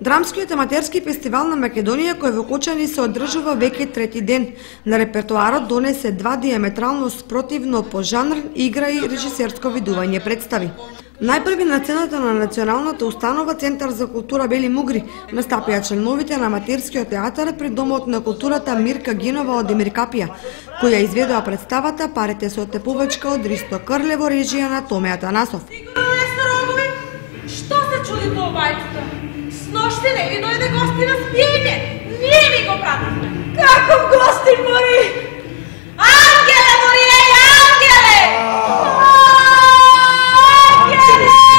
Драмскиот аматерски фестивал на Македонија кој во Кочани се одржува веќе трети ден. На репертоарот донесе два диаметрално спротивно по жанр, игра и режисерско видување представи. Најпрви на сцената на Националната установа Центар за култура Бели Мугри настапија членовите на аматерскиот театар пред Домот на културата Мирка Гинова од Емир Капија, која изведува представата Парите се оттепувачка од Ристо Крле во режија на Томе Атанасов. Што се чуди тоа бајцата? Сношти не ви дојде гости на спиење. Ние ви го пратиме. Каков гости, Мори? Ангеле, Мори, ангеле! Ангеле!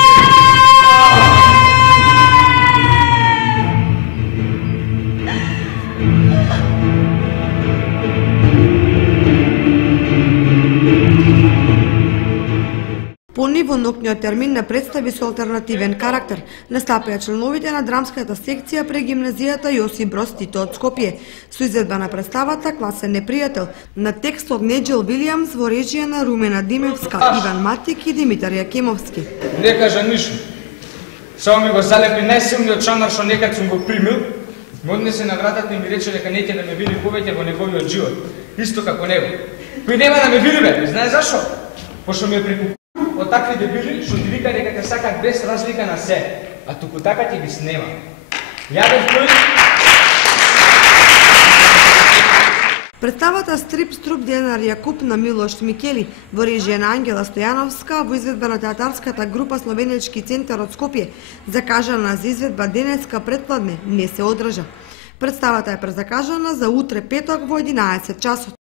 Во ноќниот термин на представи со алтернативен карактер настапија членовите на драмската секција прегимназијата Јосип Броз Тито од Скопје со изведба на представата Класен непријател на текст од Неџел Вилијамс во режија на Румена Димевска, Иван Матик и Димитар Јакемовски. Не кажа ништо. Само ми го залепи најсилниот шамар што некад сум го примил. Ме однесе на вратата и ми рече дека не ќе да ме види повеќе во неговиот живот. Исто како него. Кој нема да ме види бе, знаеш зашо? Пошто ми е прикупил од такви дебили што ти вика дека те сакат без разлика на се, а туку така ќе ги снема. Ја бев тој. Представата Стрип Струп Денар Јакуп на Милош Микели во режија на Ангела Стојановска во изведба на театарската група Словенечки центар од Скопје, закажана за изведба денеска предпладне, не се одржа. Представата е презакажана за утре петок во 11 часот.